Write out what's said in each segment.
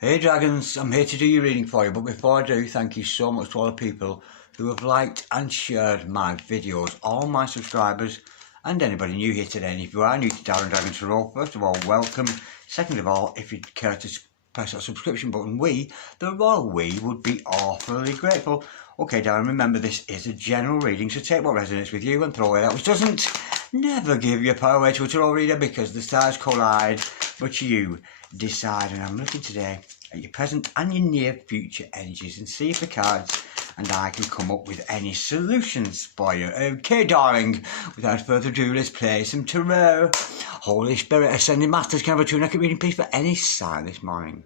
Hey Dragons, I'm here to do your reading for you, but before I do, thank you so much to all the people who have liked and shared my videos, all my subscribers and anybody new here today. And if you are new to Darren Dragons Tarot, first of all, welcome. Second of all, if you'd care to press that subscription button, the royal we, would be awfully grateful. Okay Darren, remember this is a general reading, so take what resonates with you and throw it out which doesn't. Never give your power away to a tarot reader because the stars collide, but you decide. And I'm looking today at your present and your near future energies and see if the cards and I can come up with any solutions for you. Okay darling, without further ado, let's play some tarot. Holy Spirit, Ascending Masters, can I have a two-necked reading please for any sign this morning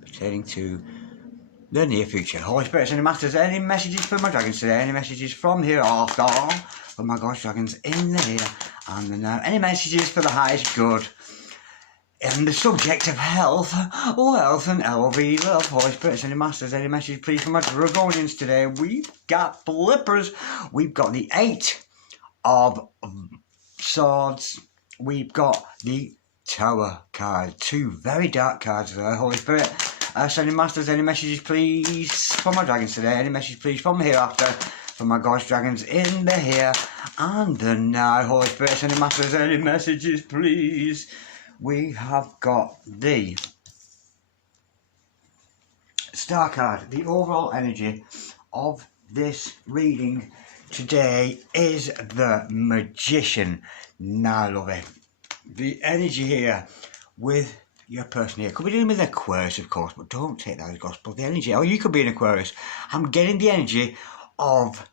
pertaining to the near future? Holy Spirit, Ascending Masters, any messages for my dragons today? Any messages from hereafter? For my gosh dragons in the here and the now. Any messages for the highest good? And the subject of health, wealth and LV love. Holy Spirit, Ascending Masters, any message please for my Dragonians today? We've got flippers. We've got the 8 of Swords. We've got the Tower card. 2 very dark cards there. Holy Spirit, Ascending Masters, any messages please for my dragons today? Any message please from hereafter? For my gosh dragons in the here and the now. Holy Spirit, Ascending Masters, any messages please? We have got the Star card. The overall energy of this reading today is the Magician. Now, lovey, the energy here with your person here could be dealing with Aquarius, of course, but don't take that as gospel. The energy, or you could be an Aquarius. I'm getting the energy of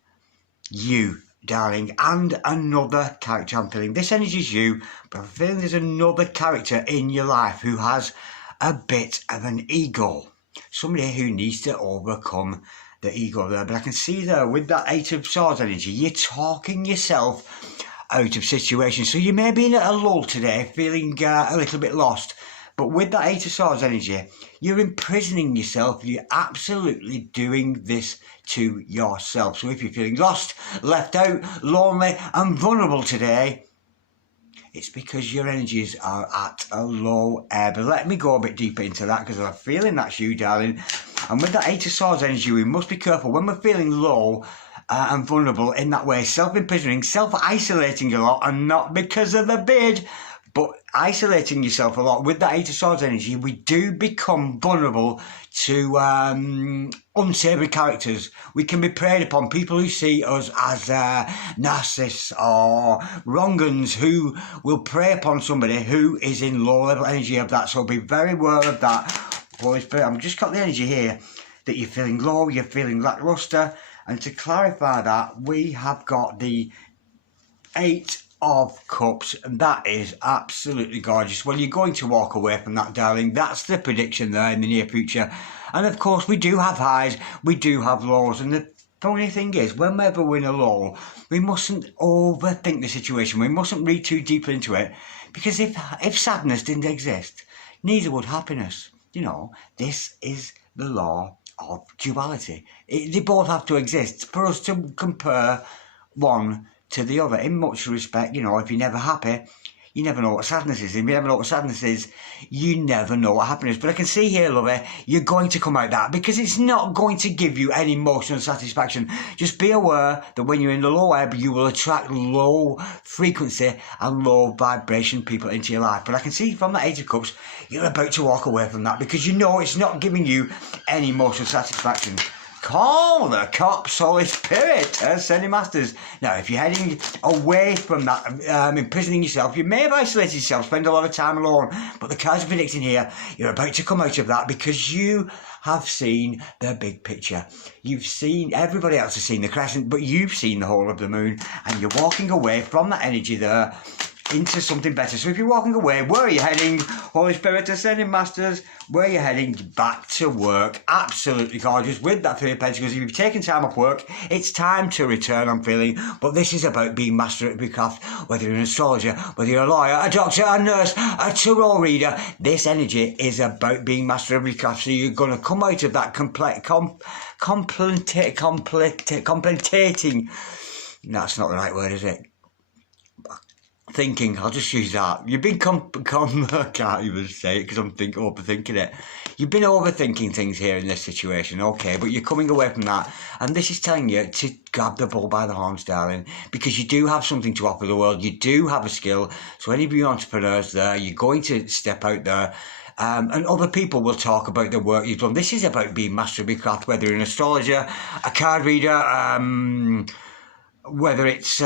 you, darling, and another character. I'm feeling this energy is you, but I'm feeling there's another character in your life who has a bit of an ego. Somebody who needs to overcome the ego there. But I can see there with that 8 of Swords energy, you're talking yourself out of situations. So you may be in a lull today, feeling a little bit lost. But with that 8 of Swords energy, you're imprisoning yourself. You're absolutely doing this to yourself. So if you're feeling lost, left out, lonely and vulnerable today, it's because your energies are at a low ebb. But let me go a bit deeper into that because I'm feeling that's you, darling. And with that 8 of Swords energy, we must be careful when we're feeling low and vulnerable in that way. Self-imprisoning, self-isolating a lot, and not because of the beard, but isolating yourself a lot. With that 8 of Swords energy, we do become vulnerable to unsavoury characters. We can be preyed upon. People who see us as narcissists or wrong-uns who will prey upon somebody who is in low-level energy of that. So be very aware of that. Holy Spirit, I've just got the energy here that you're feeling low, you're feeling lacklustre. And to clarify that, we have got the 8 of Cups, and that is absolutely gorgeous. Well, you're going to walk away from that, darling. That's the prediction there in the near future. And of course, we do have highs, we do have lows. And the funny thing is, whenever we're in a low, we mustn't overthink the situation. We mustn't read too deeply into it. Because if sadness didn't exist, neither would happiness. You know, this is the law of duality. They both have to exist for us to compare one to the other. In much respect, you know, if you're never happy, you never know what sadness is. If you never know what sadness is, you never know what happiness is. But I can see here, lovey, you're going to come out that because it's not going to give you any emotional satisfaction. Just be aware that when you're in the low ebb, you will attract low frequency and low vibration people into your life. But I can see from that 8 of Cups, you're about to walk away from that because you know it's not giving you any emotional satisfaction. Call the cops, Holy Spirit, Ascending Masters. Now, if you're heading away from that, imprisoning yourself, you may have isolated yourself, spend a lot of time alone, but the cards are predicting here, you're about to come out of that because you have seen the big picture. You've seen, everybody else has seen the crescent, but you've seen the whole of the moon, and you're walking away from that energy there into something better. So if you're walking away, where are you heading? Holy Spirit, Ascending Masters, where are you heading? Back to work. Absolutely gorgeous with that 3 of Pentacles. If you've taken time off work, it's time to return, I'm feeling. But this is about being master at your craft. Whether you're an astrologer, whether you're a lawyer, a doctor, a nurse, a tarot reader, this energy is about being master of your craft. So you're going to come out of that completing. That's not the right word, is it? thinking, I'll just use that. You've been I can't even say it because I'm overthinking it. You've been overthinking things here in this situation, okay, but you're coming away from that. And this is telling you to grab the bull by the horns, darling, because you do have something to offer the world. You do have a skill. So any of you entrepreneurs there, you're going to step out there. And other people will talk about the work you've done. This is about being master of your craft, whether you're an astrologer, a card reader, whether it's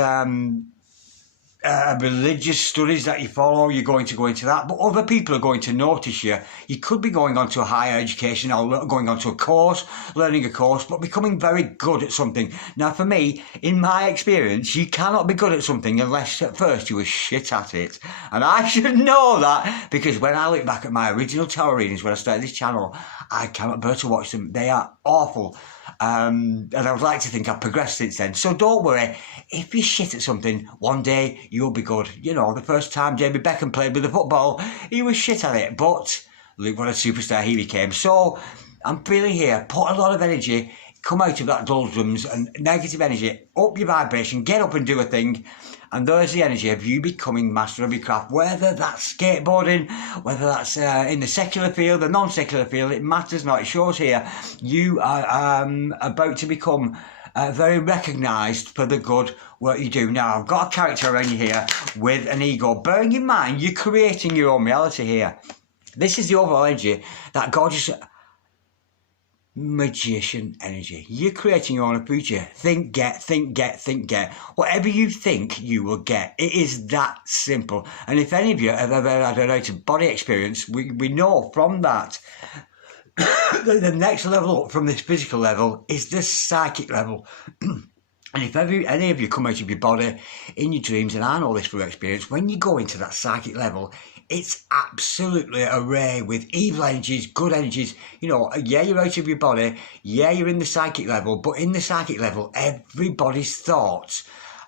religious studies that you follow, you're going to go into that, but other people are going to notice you. You could be going on to a higher education or going on to a course, learning a course, but becoming very good at something. Now, for me, in my experience, you cannot be good at something unless at first you were shit at it. And I should know that, because when I look back at my original tarot readings when I started this channel, I cannot bear to watch them. They are awful. And I would like to think I've progressed since then. So don't worry, if you're shit at something, one day you'll be good. You know, the first time Jamie Beckham played with the football, he was shit at it, but look what a superstar he became. So I'm feeling here, put a lot of energy, come out of that doldrums and negative energy, up your vibration, get up and do a thing. And there's the energy of you becoming master of your craft, whether that's skateboarding, whether that's in the secular field, the non-secular field, it matters not. It shows here you are about to become very recognised for the good work you do. Now, I've got a character around you here with an ego. Bearing in mind, you're creating your own reality here. This is the overall energy, that gorgeous magician energy. You're creating your own future. Think, get, think, get, think, get. Whatever you think, you will get. It is that simple. And if any of you have ever had an out-of-body experience, we know from that the next level up from this physical level is the psychic level. And if any of you come out of your body in your dreams, and I know this from experience, when you go into that psychic level, it's absolutely array with evil energies, good energies. You know, yeah, you're out of your body, yeah, you're in the psychic level, but in the psychic level, everybody's thoughts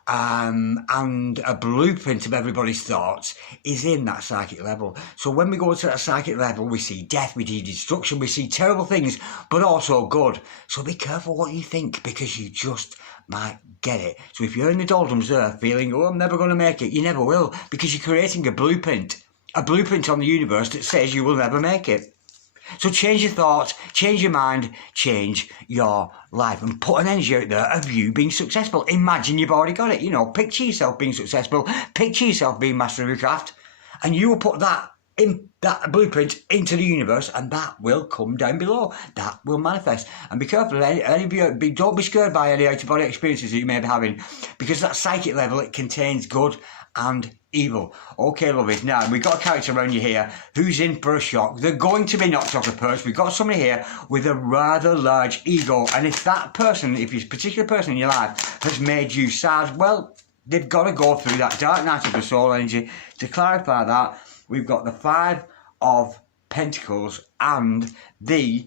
and a blueprint of everybody's thoughts is in that psychic level. So when we go to that psychic level, we see death, we see destruction, we see terrible things, but also good. So be careful what you think, because you just might get it. So if you're in the doldrums there feeling, oh, I'm never going to make it, you never will, because you're creating a blueprint on the universe that says you will never make it. So change your thoughts, change your mind, change your life, and put an energy out there of you being successful. Imagine you've already got it. You know, picture yourself being successful, picture yourself being master of your craft, and you will put that blueprint into the universe, and that will come down below. That will manifest. And be careful, any of you, don't be scared by any out-of-body experiences that you may be having, because that psychic level, it contains good and evil. Okay, lovelies. Now, we've got a character around you here who's in for a shock. They're going to be knocked off the perch. We've got somebody here with a rather large ego. And if that person, if this particular person in your life has made you sad, well, they've got to go through that dark night of the soul energy. To clarify that, we've got the 5 of Pentacles and the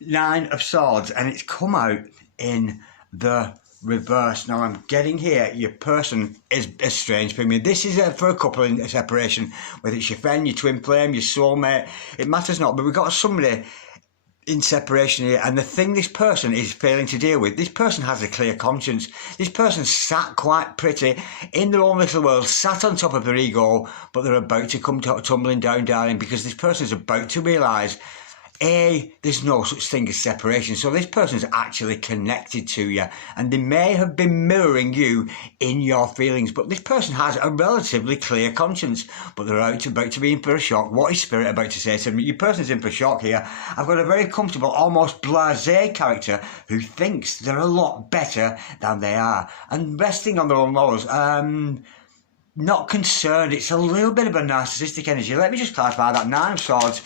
9 of Swords. And it's come out in the reverse. Now I'm getting here, your person is estranged from you. This is for a couple in separation, whether it's your friend, your twin flame, your soulmate, it matters not. But we've got somebody in separation here, and the thing this person is failing to deal with, this person has a clear conscience. This person sat quite pretty in their own little world, sat on top of their ego, but they're about to come tumbling down, darling, because this person is about to realise there's no such thing as separation. So this person's actually connected to you, and they may have been mirroring you in your feelings, but this person has a relatively clear conscience, but they're about to be in for a shock. What is Spirit about to say to me? Your person's in for a shock here. I've got a very comfortable, almost blasé character who thinks they're a lot better than they are, and resting on their own laurels. Not concerned. It's a little bit of a narcissistic energy. Let me just clarify that. 9 of Swords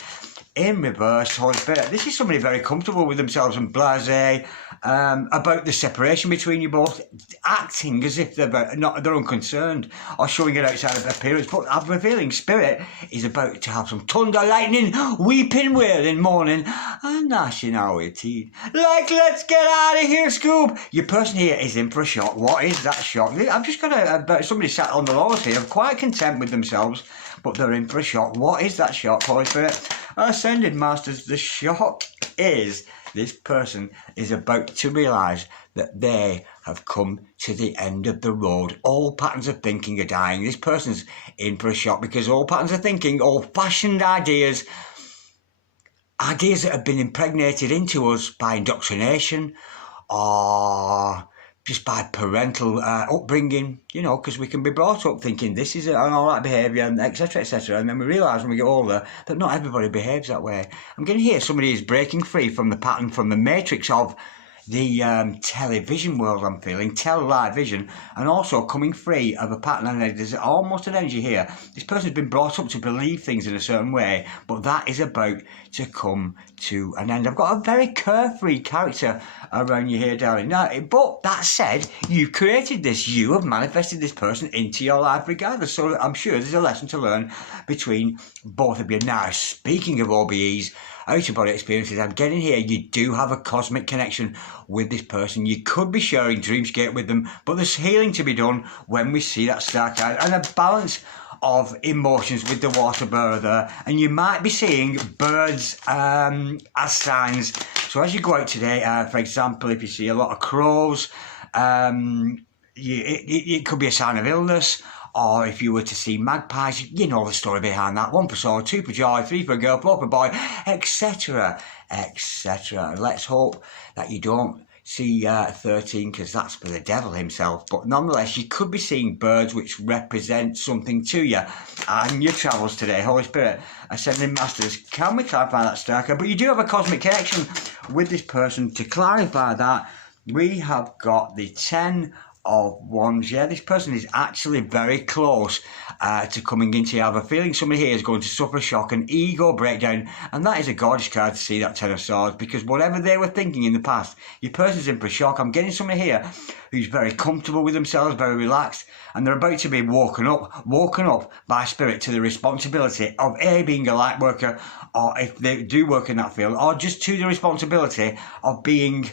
in reverse, Holy Spirit. This is somebody very comfortable with themselves and blasé about the separation between you both, acting as if they're unconcerned or showing it outside of appearance. But I have a feeling Spirit is about to have some thunder, lightning, weeping, wailing, mourning, and gnashing out with teeth. Like, let's get out of here, Scoob. Your person here is in for a shock. What is that shock? I've just got somebody sat on the laurels here, quite content with themselves, but they're in for a shock. What is that shock, Holy Spirit? Ascended Masters, the shock is this person is about to realise that they have come to the end of the road. All patterns of thinking are dying. This person's in for a shock because all patterns of thinking, old-fashioned ideas that have been impregnated into us by indoctrination or just by parental upbringing, you know, because we can be brought up thinking this is an alright behaviour, and etc., and then we realise when we get older that not everybody behaves that way. I'm going to hear somebody is breaking free from the pattern, from the matrix of the television world, I'm feeling, live vision, and also coming free of a pattern, and there's almost an energy here. This person's been brought up to believe things in a certain way, but that is about to come to an end. I've got a very carefree character around you here, darling. Now, but that said, you've created this, you have manifested this person into your life regardless, so I'm sure there's a lesson to learn between both of you. Now, speaking of OBEs, out-of-body experiences, I'm getting here, you do have a cosmic connection with this person. You could be sharing dreamscape with them, but there's healing to be done when we see that star card, and a balance of emotions with the water bearer there, and you might be seeing birds as signs. So as you go out today, for example, if you see a lot of crows, it could be a sign of illness. Or if you were to see magpies, you know the story behind that. 1 for sword, 2 for joy, 3 for a girl, 4 for a boy, etc., etc. Let's hope that you don't see 13, because that's for the devil himself. But nonetheless, you could be seeing birds which represent something to you and your travels today. Holy Spirit, Ascending Masters, can we clarify that, Starker? But you do have a cosmic connection with this person. To clarify that, we have got the 10 of Wands. Yeah, this person is actually very close to coming into you. I have a feeling somebody here is going to suffer a shock, an ego breakdown, and that is a gorgeous card to see, that 10 of Swords, because whatever they were thinking in the past, your person's in for a shock. I'm getting somebody here who's very comfortable with themselves, very relaxed, and they're about to be woken up by spirit to the responsibility of being a light worker, or if they do work in that field, or just to the responsibility of being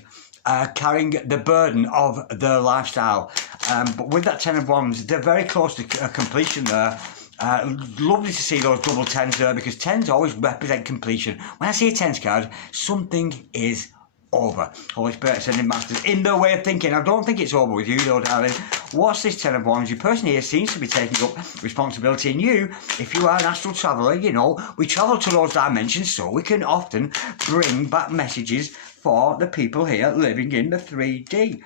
carrying the burden of their lifestyle. But with that 10 of Wands, they're very close to completion there. Lovely to see those double 10s there, because 10s always represent completion. When I see a 10s card, something is over. Holy Spirit, Ascending Masters, in their way of thinking. I don't think it's over with you though, darling. What's this 10 of Wands? Your person here seems to be taking up responsibility, and you, if you are an astral traveller, you know, we travel to those dimensions so we can often bring back messages for the people here living in the 3D.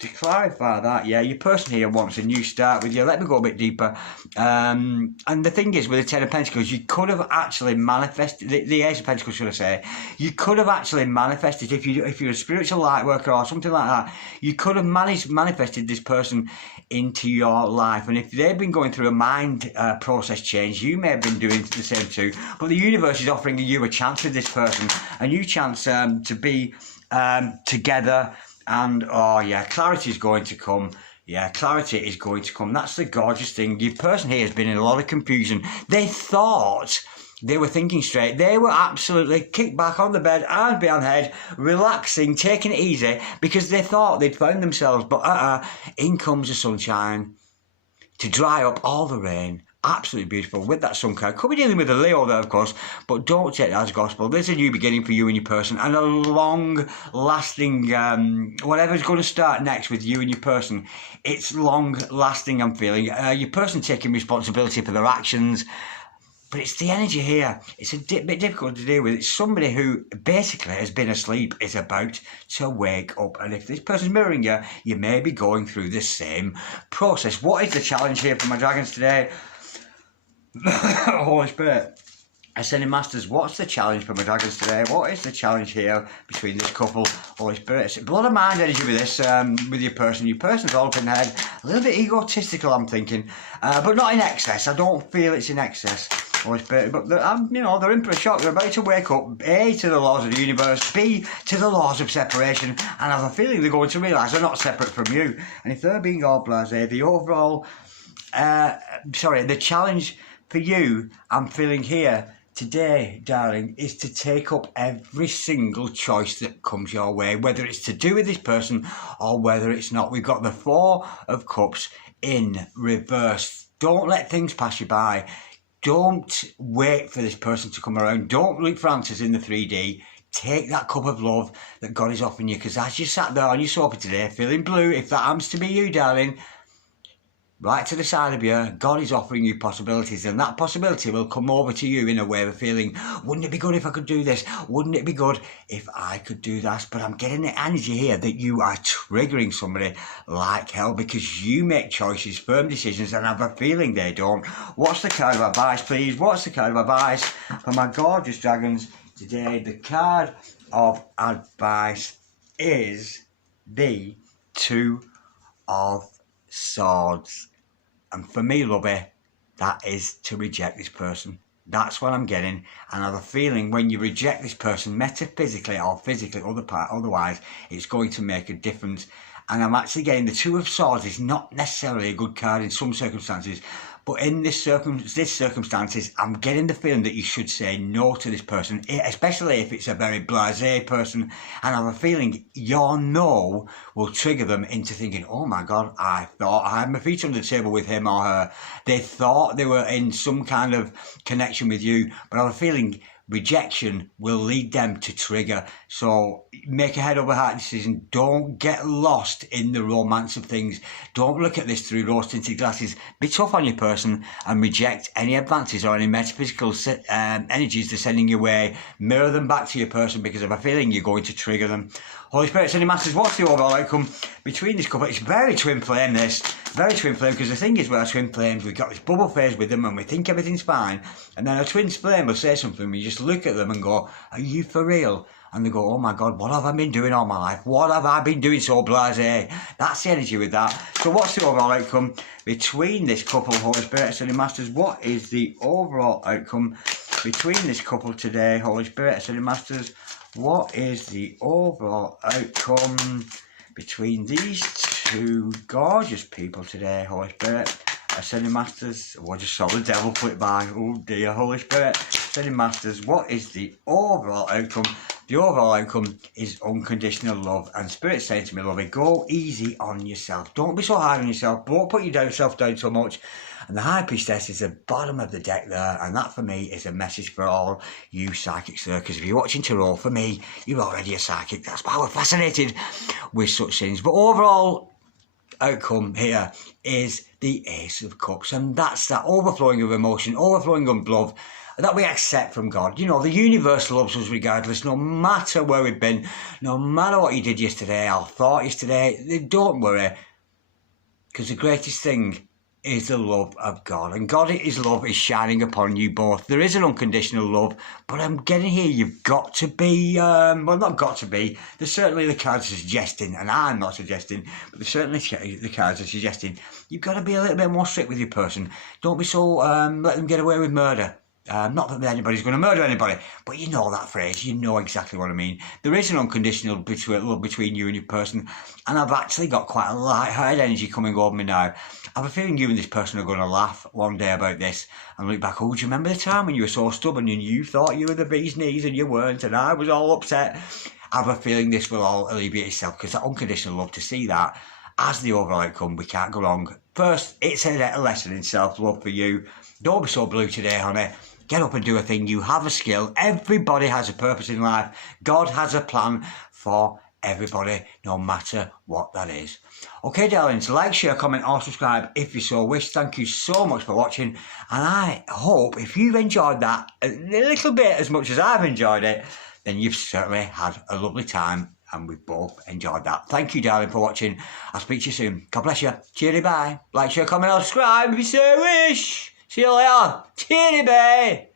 To clarify that, yeah, your person here wants a new start with you. Let me go a bit deeper. And the thing is, with the 10 of Pentacles, you could have actually manifested, the Ace of Pentacles, should I say, you could have actually manifested, if you're a spiritual light worker or something like that, you could have manifested this person into your life. And if they've been going through a mind process change, you may have been doing the same too. But the universe is offering you a chance with this person, a new chance to be together. And, oh yeah, clarity is going to come. Yeah, clarity is going to come. That's the gorgeous thing. Your person here has been in a lot of confusion. They thought they were thinking straight. They were absolutely kicked back on the bed, arms behind head, relaxing, taking it easy, because they thought they'd found themselves. But in comes the sunshine to dry up all the rain. Absolutely beautiful with that sun card. Could be dealing with a Leo there, of course, but don't take that as gospel. There's a new beginning for you and your person, and a long-lasting, whatever's going to start next with you and your person, it's long-lasting, I'm feeling. Your person taking responsibility for their actions, but it's the energy here. It's a bit difficult to deal with. It's somebody who basically has been asleep, is about to wake up. And if this person's mirroring you, you may be going through the same process. What is the challenge here for my dragons today? Holy Spirit, Ascending Masters, what's the challenge for my dragons today? What is the challenge here between this couple? Holy Spirit, it's a lot of mind energy with this, with your person. Your person's all up in the head, a little bit egotistical, I'm thinking, but not in excess. I don't feel it's in excess. Holy Spirit, but you know, they're in for a shock. They're about to wake up, A, to the laws of the universe, B, to the laws of separation, and I have a feeling they're going to realise they're not separate from you. And if they're being all blasé, the overall, the challenge for you, I'm feeling here today, darling, is to take up every single choice that comes your way, whether it's to do with this person or whether it's not. We've got the 4 of Cups in reverse. Don't let things pass you by. Don't wait for this person to come around. Don't look for answers in the 3D. take that cup of love that God is offering you, because as you sat there on your sofa today, feeling blue, if that happens to be you, darling, right to the side of you, God is offering you possibilities, and that possibility will come over to you in a way of feeling, wouldn't it be good if I could do this? Wouldn't it be good if I could do that? But I'm getting the energy here that you are triggering somebody like hell because you make choices, firm decisions, and have a feeling they don't. What's the card of advice, please? What's the card of advice for my gorgeous dragons today? The card of advice is the Two of Swords. And for me, lovey, that is to reject this person. That's what I'm getting. And I have a feeling when you reject this person, metaphysically or physically, otherwise, it's going to make a difference. And I'm actually getting the Two of Swords is not necessarily a good card in some circumstances, but in this circumstances, I'm getting the feeling that you should say no to this person, especially if it's a very blasé person. And I have a feeling your no will trigger them into thinking, oh my God, I thought I had my feet under the table with him or her. They thought they were in some kind of connection with you, but I have a feeling rejection will lead them to trigger. So make a head over heart decision. Don't get lost in the romance of things. Don't look at this through rose-tinted glasses. Be tough on your person and reject any advances or any metaphysical energies they're sending your way. Mirror them back to your person because I have a feeling you're going to trigger them. Holy Spirit, Sending Masters, what's the overall outcome between this couple? It's very twin flame, this. Very twin flame, because the thing is with our twin flames, we've got this bubble phase with them and we think everything's fine. And then a twin flame will say something, we just look at them and go, are you for real? And they go, oh my God, what have I been doing all my life? What have I been doing so blasé? That's the energy with that. So what's the overall outcome between this couple, Holy Spirit, Ascending Masters? What is the overall outcome between this couple today, Holy Spirit, Ascending Masters? What is the overall outcome between these two gorgeous people today, Holy Spirit, Ascending Masters? Oh, I just saw the devil flip by. Oh dear, Holy Spirit, Ascending Masters, what is the overall outcome? The overall outcome is unconditional love. And Spirit saying to me, lovey, go easy on yourself. Don't be so hard on yourself. Don't put yourself down so much. And the High Priestess is the bottom of the deck there. And that for me is a message for all you psychics there. Because if you're watching tarot, for me, you're already a psychic. That's why we're fascinated with such things. But overall outcome here is the Ace of Cups. And that's that overflowing of emotion, overflowing of love that we accept from God. You know, the universe loves us regardless, no matter where we've been, no matter what you did yesterday or thought yesterday. Don't worry, because the greatest thing is the love of God. And God, His love is shining upon you both. There is an unconditional love, but I'm getting here, you've got to be, well, not got to be, there's certainly the cards are suggesting, and I'm not suggesting, but there's certainly the cards are suggesting, you've got to be a little bit more strict with your person. Don't be so, let them get away with murder. Not that anybody's going to murder anybody, but you know that phrase, you know exactly what I mean. There is an unconditional love between you and your person, and I've actually got quite a light-hearted energy coming over me now. I have a feeling you and this person are going to laugh one day about this and look back, oh, do you remember the time when you were so stubborn and you thought you were the bee's knees and you weren't, and I was all upset? I have a feeling this will all alleviate itself, because that unconditional love, to see that as the overall outcome, we can't go wrong. First, it's a lesson in self-love for you. Don't be so blue today, honey. Get up and do a thing. You have a skill. Everybody has a purpose in life. God has a plan for everybody, no matter what that is. Okay, darlings, like, share, comment, or subscribe if you so wish. Thank you so much for watching. And I hope if you've enjoyed that a little bit as much as I've enjoyed it, then you've certainly had a lovely time. And we've both enjoyed that. Thank you, darling, for watching. I'll speak to you soon. God bless you. Cheery bye. Like, share, comment, or subscribe if you so wish. See you later. Cheery bye.